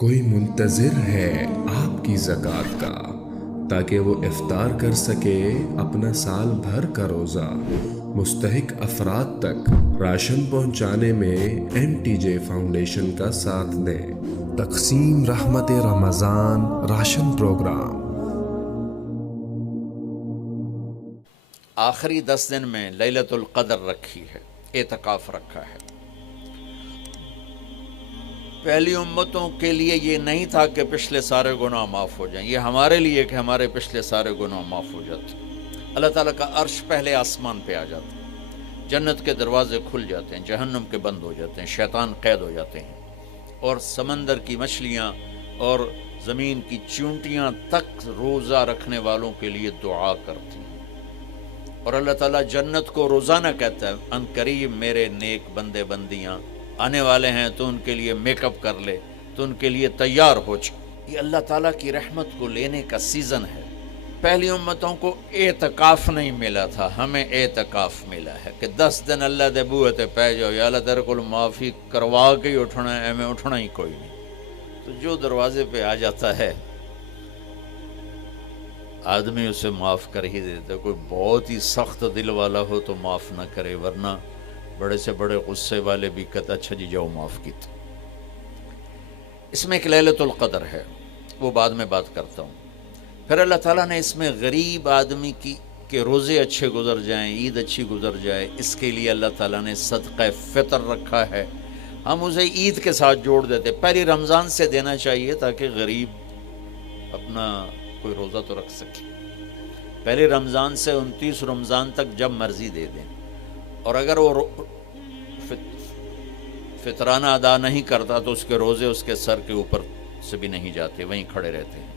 کوئی منتظر ہے آپ کی زکوٰۃ کا تاکہ وہ افطار کر سکے اپنا سال بھر کا روزہ۔ مستحق افراد تک راشن پہنچانے میں MTJ فاؤنڈیشن کا ساتھ دیں۔ تقسیم رحمت رمضان راشن پروگرام۔ آخری 10 دن میں لیلۃ القدر رکھی ہے، اعتکاف رکھا ہے۔ پہلی امتوں کے لیے یہ نہیں تھا کہ پچھلے سارے گناہ معاف ہو جائیں، یہ ہمارے لیے کہ ہمارے پچھلے سارے گناہ معاف ہو جاتے۔ اللہ تعالیٰ کا عرش پہلے آسمان پہ آ جاتا ہے، جنت کے دروازے کھل جاتے ہیں، جہنم کے بند ہو جاتے ہیں، شیطان قید ہو جاتے ہیں، اور سمندر کی مچھلیاں اور زمین کی چونٹیاں تک روزہ رکھنے والوں کے لیے دعا کرتی ہیں۔ اور اللہ تعالیٰ جنت کو روزانہ کہتا ہے، ان قریب میرے نیک بندے بندیاں آنے والے ہیں، تو ان کے لیے میک اپ کر لے، تو ان کے لیے تیار ہو جا۔ یہ اللہ تعالیٰ کی رحمت کو لینے کا سیزن ہے۔ پہلی امتوں کو اعتکاف نہیں ملا تھا، ہمیں اعتکاف ملا ہے کہ 10 دن اللہ دے بوئے تے پہ جاؤ، یا اللہ تیرے کو معافی کروا کے ہی اٹھنا ہے، ہمیں اٹھنا ہی کوئی نہیں۔ تو جو دروازے پہ آ جاتا ہے آدمی اسے معاف کر ہی دیتا ہے۔ کوئی بہت ہی سخت دل والا ہو تو معاف نہ کرے، ورنہ بڑے سے بڑے غصے والے بھی کہتا اچھا جی جاؤ معاف کیتا۔ اس میں ایک لیلۃ القدر ہے، وہ بعد میں بات کرتا ہوں۔ پھر اللہ تعالیٰ نے اس میں غریب آدمی کی کہ روزے اچھے گزر جائیں، عید اچھی گزر جائے، اس کے لیے اللہ تعالیٰ نے صدقہ فطر رکھا ہے۔ ہم اسے عید کے ساتھ جوڑ دیتے، پہلی رمضان سے دینا چاہیے تاکہ غریب اپنا کوئی روزہ تو رکھ سکے۔ پہلے رمضان سے 29 رمضان تک جب مرضی دے دیں، اور اگر وہ فطرانہ ادا نہیں کرتا تو اس کے روزے اس کے سر کے اوپر سے بھی نہیں جاتے، وہیں کھڑے رہتے ہیں۔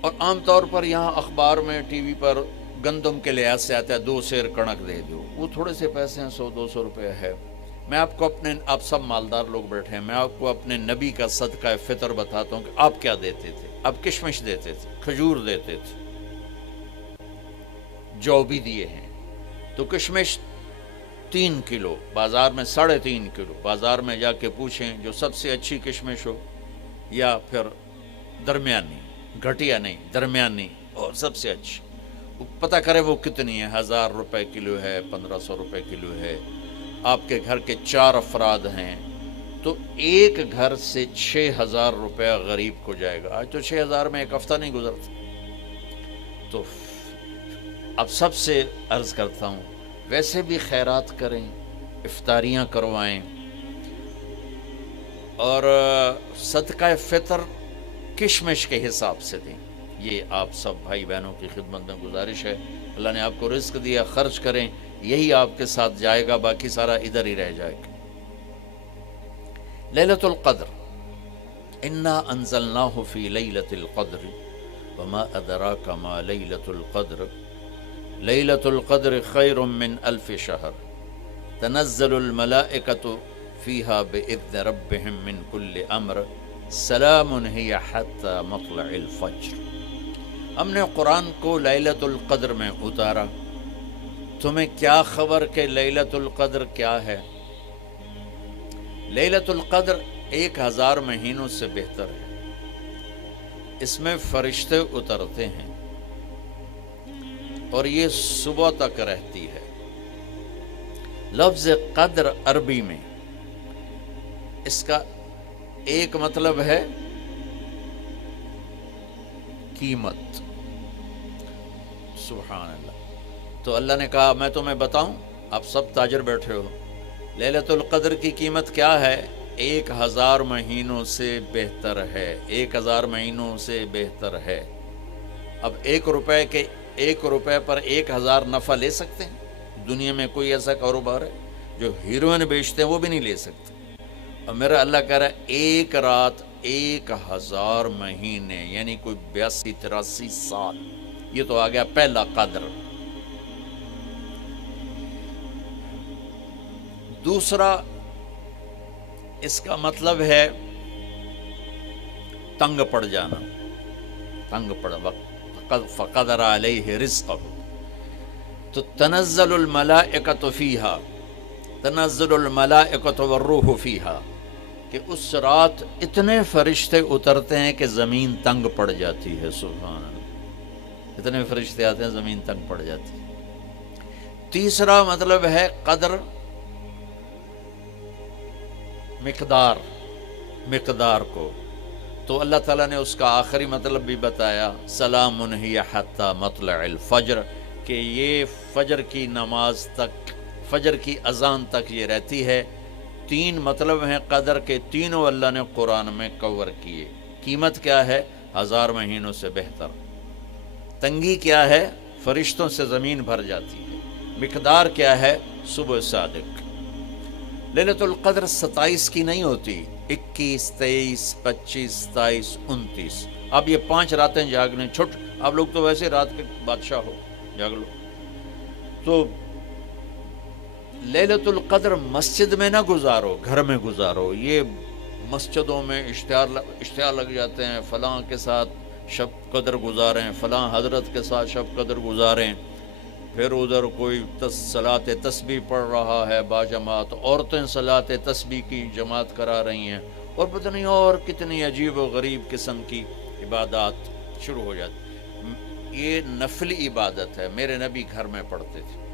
اور عام طور پر یہاں اخبار میں ٹی وی پر گندم کے لحاظ سے آتا ہے 2 سیر کڑک دے دو، وہ تھوڑے سے پیسے ہیں، 100-200 روپے ہے۔ میں آپ کو آپ سب مالدار لوگ بیٹھے ہیں، میں آپ کو اپنے نبی کا صدقہ فطر بتاتا ہوں کہ آپ کیا دیتے تھے۔ آپ کشمش دیتے تھے، کھجور دیتے تھے، جو بھی دیے ہیں۔ تو کشمش 3 کلو، بازار میں 3.5 کلو، بازار میں جا کے پوچھیں جو سب سے اچھی کشمش ہو، یا پھر درمیانی، گھٹیا نہیں درمیانی اور سب سے اچھی، پتہ کرے وہ کتنی ہے، 1000 روپے کلو ہے، 1500 روپے کلو ہے۔ آپ کے گھر کے 4 افراد ہیں تو ایک گھر سے 6000 روپیہ غریب کو جائے گا۔ آج تو 6000 میں ایک ہفتہ نہیں گزرتا۔ تو اب سب سے عرض کرتا ہوں، ویسے بھی خیرات کریں، افطاریاں کروائیں، اور صدقہ فطر کشمش کے حساب سے دیں۔ یہ آپ سب بھائی بہنوں کی خدمت میں گزارش ہے۔ اللہ نے آپ کو رزق دیا، خرچ کریں، یہی آپ کے ساتھ جائے گا، باقی سارا ادھر ہی رہ جائے گا۔ لیلۃ القدر، انا انزلناہ فی لیلۃ القدر وما ادراک ما لیلۃ القدر لیلۃ القدر خیر من 1000 شہر تنزل الملائکۃ فیہا بإذن ربہم من کل امر سلام ہی حتی مطلع الفجر۔ ہم نے قرآن کو لیلۃ القدر میں اتارا، تمہیں کیا خبر کہ لیلۃ القدر کیا ہے؟ لیلۃ القدر 1000 مہینوں سے بہتر ہے۔ اس میں فرشتے اترتے ہیں اور یہ صبح تک رہتی ہے۔ لفظ قدر عربی میں اس کا ایک مطلب ہے قیمت۔ سبحان اللہ۔ تو اللہ نے کہا میں تمہیں بتاؤں، آپ سب تاجر بیٹھے ہو، لیلۃ القدر کی قیمت کیا ہے؟ 1000 مہینوں سے بہتر ہے، 1000 مہینوں سے بہتر ہے۔ اب 1 روپے پر 1000 نفع لے سکتے ہیں؟ دنیا میں کوئی ایسا کاروبار ہے؟ جو ہیروئن بیچتے ہیں وہ بھی نہیں لے سکتے۔ اور میرا اللہ کہہ رہا ہے 1 رات 1000 مہینے، یعنی کوئی 82-83 سال۔ یہ تو آ گیا پہلا قدر۔ دوسرا اس کا مطلب ہے تنگ پڑ جانا، تنگ پڑ وقت، فقدر علیہ رزقہ۔ تو تنزل الملائکۃ فیہا، تنزل الملائکۃ والروح فیہا، کہ اس رات اتنے فرشتے اترتے ہیں کہ زمین تنگ پڑ جاتی ہے. سبحان اللہ، اتنے فرشتے آتے ہیں زمین تنگ پڑ جاتی ہے. تیسرا مطلب ہے قدر، مقدار کو. تو اللہ تعالیٰ نے اس کا آخری مطلب بھی بتایا، سلام ہی حتی مطلع الفجر، کہ یہ فجر کی نماز تک، فجر کی اذان تک یہ رہتی ہے. 3 مطلب ہیں قدر کے، تینوں اللہ نے قرآن میں کور کیے. قیمت کیا ہے؟ 1000 مہینوں سے بہتر. تنگی کیا ہے؟ فرشتوں سے زمین بھر جاتی ہے. مقدار کیا ہے؟ صبح صادق. لیلۃ القدر 27 کی نہیں ہوتی، 21، 23، 25، 27، 29. اب یہ 5 راتیں جاگنے چھٹ. آپ لوگ تو ویسے رات کے بادشاہ ہو، جاگ لو. تو لیلۃ القدر مسجد میں نہ گزارو، گھر میں گزارو. یہ مسجدوں میں اشتہار لگ جاتے ہیں، فلاں کے ساتھ شب قدر گزاریں، فلاں حضرت کے ساتھ شب قدر گزاریں. پھر ادھر کوئی صلاۃ تسبیح پڑھ رہا ہے باجماعت، عورتیں صلاۃ تسبیح کی جماعت کرا رہی ہیں، اور پتہ نہیں اور کتنی عجیب و غریب قسم کی عبادات شروع ہو جاتی. یہ نفلی عبادت ہے، میرے نبی گھر میں پڑھتے تھے.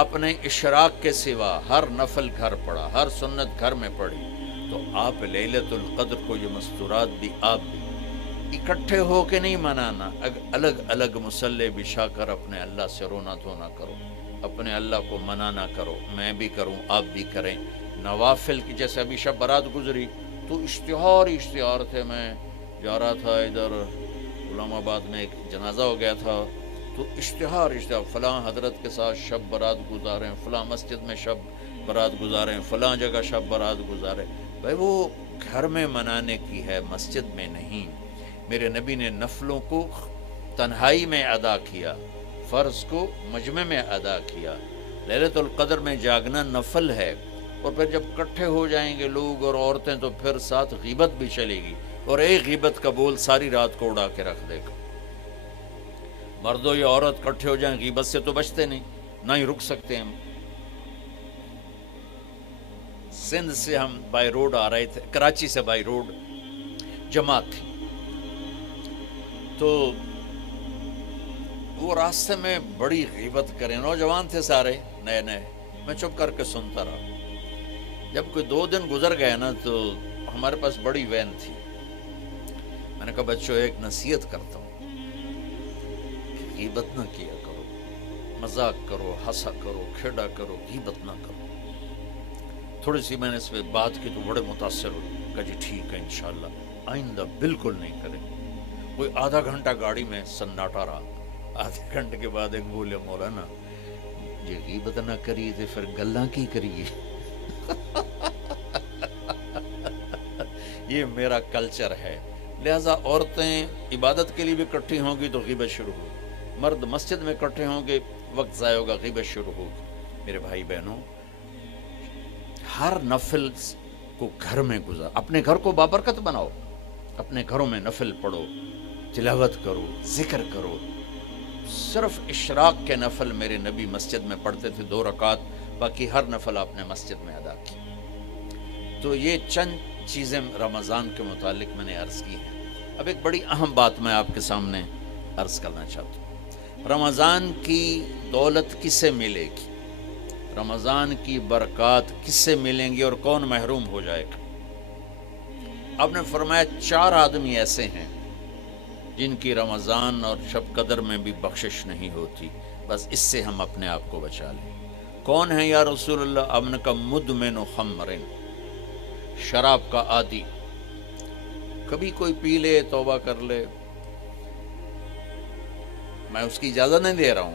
آپ نے اشراق کے سوا ہر نفل گھر پڑھا، ہر سنت گھر میں پڑھی. تو آپ لیلۃ القدر کو یہ مستورات بھی آپ بھی اکٹھے ہو کے نہیں منانا، الگ الگ مصلی بچھا کر اپنے اللہ سے رونا دھونا کرو، اپنے اللہ کو منانا کرو. میں بھی کروں، آپ بھی کریں. نوافل کی، جیسے ابھی شب برات گزری تو اشتہار تھے. میں جا رہا تھا ادھر غلام آباد میں، ایک جنازہ ہو گیا تھا، تو اشتہار فلاں حضرت کے ساتھ شب برات گزاریں، فلاں مسجد میں شب برات گزاریں، فلاں جگہ شب برات گزاریں. بھائی وہ گھر میں منانے کی ہے، مسجد میں نہیں. میرے نبی نے نفلوں کو تنہائی میں ادا کیا، فرض کو مجمع میں ادا کیا. لیلۃ القدر میں جاگنا نفل ہے. اور پھر جب اکٹھے ہو جائیں گے لوگ اور عورتیں تو پھر ساتھ غیبت بھی چلے گی، اور ایک غیبت کا بول ساری رات کو اڑا کے رکھ دے گا. مردوں یا عورت اکٹھے ہو جائیں، غیبت سے تو بچتے نہیں، نہ ہی رک سکتے. ہم سندھ سے ہم بائی روڈ آ رہے تھے، کراچی سے بائی روڈ جماعت تھی، تو وہ راستے میں بڑی غیبت کریں. نوجوان تھے سارے، نئے نئے. میں چپ کر کے سنتا رہا. جب کوئی 2 دن گزر گئے نا، تو ہمارے پاس بڑی وین تھی. میں نے کہا بچوں ایک نصیحت کرتا ہوں، غیبت نہ کیا کرو، مذاق کرو، ہنسا کرو، کھیڑا کرو، غیبت نہ کرو. تھوڑی سی میں نے اس پہ بات کی تو بڑے متاثر ہوئے. کہا جی ٹھیک ہے انشاءاللہ آئندہ بالکل نہیں کریں. کوئی آدھا گھنٹہ گاڑی میں سناٹا رہا. آدھے گھنٹے کے بعد ایک بولے مولانا یہ غیبت نہ کریے تو پھر گلاں کی کریے. یہ میرا کلچر ہے. لہذا عورتیں عبادت کے لیے بھی اکٹھی ہوں گی تو غیبت شروع ہوگی، مرد مسجد میں اکٹھے ہوں گے وقت ضائع ہوگا، غیبت شروع ہوگی. میرے بھائی بہنوں، ہر نفل کو گھر میں گزار. اپنے گھر کو بابرکت بناؤ، اپنے گھروں میں نفل پڑھو، تلاوت کرو، ذکر کرو. صرف اشراق کے نفل میرے نبی مسجد میں پڑھتے تھے 2 رکعت، باقی ہر نفل آپ نے مسجد میں ادا کی. تو یہ چند چیزیں رمضان کے متعلق میں نے عرض کی ہیں. اب ایک بڑی اہم بات میں آپ کے سامنے عرض کرنا چاہتا ہوں. رمضان کی دولت کسے ملے گی؟ رمضان کی برکات کس سے ملیں گی اور کون محروم ہو جائے گا؟ آپ نے فرمایا 4 آدمی ایسے ہیں جن کی رمضان اور شب قدر میں بھی بخشش نہیں ہوتی. بس اس سے ہم اپنے آپ کو بچا لیں. کون ہے یا رسول اللہ؟ آپ نے کہا مدمن خمرن، شراب کا عادی. کبھی کوئی پی لے توبہ کر لے، میں اس کی اجازت نہیں دے رہا ہوں.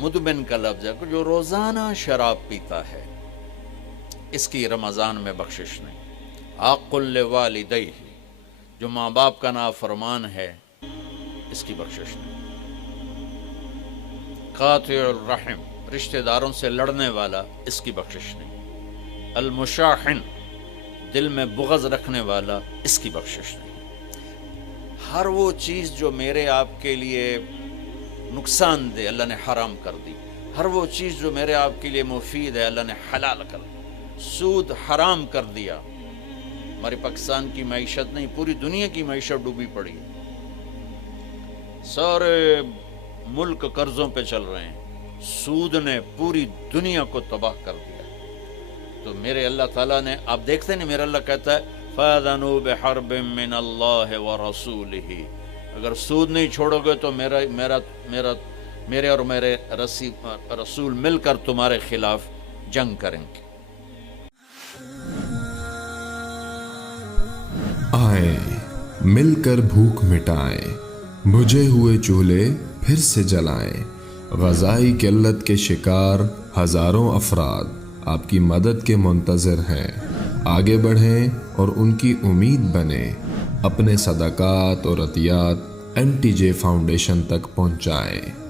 مدمن کا لفظ ہے جو روزانہ شراب پیتا ہے، اس کی رمضان میں بخشش نہیں. عاق لوالدیہ، جو ماں باپ کا نافرمان ہے، اس کی بخشش نہیں. قاطع الرحم، رشتہ داروں سے لڑنے والا، اس کی بخشش نہیں. المشاحن، دل میں بغض رکھنے والا، اس کی بخشش نہیں. ہر وہ چیز جو میرے آپ کے لیے نقصان دے اللہ نے حرام کر دی. ہر وہ چیز جو میرے آپ کے لیے مفید ہے اللہ نے حلال کر دی. سود حرام کر دیا، ہماری پاکستان کی معیشت نہیں، پوری دنیا کی معیشت ڈوبی پڑی ہے، سارے ملک قرضوں پہ چل رہے ہیں، سود نے پوری دنیا کو تباہ کر دیا۔ تو میرے اللہ تعالیٰ نے، آپ دیکھتے ہیں میرا اللہ کہتا ہے فَأَذَنُوا بِحَرْبٍ مِّنَ اللَّهِ وَرَسُولِهِ، اگر سود نہیں چھوڑو گے تو میرے اور میرے رسول مل کر تمہارے خلاف جنگ کریں گے۔ آئیں مل کر بھوک مٹائیں، بجھے ہوئے چولہے پھر سے جلائیں، غذائی قلت کے شکار ہزاروں افراد آپ کی مدد کے منتظر ہیں، آگے بڑھیں اور ان کی امید بنیں، اپنے صدقات اور عطیات NTJ فاؤنڈیشن تک پہنچائیں۔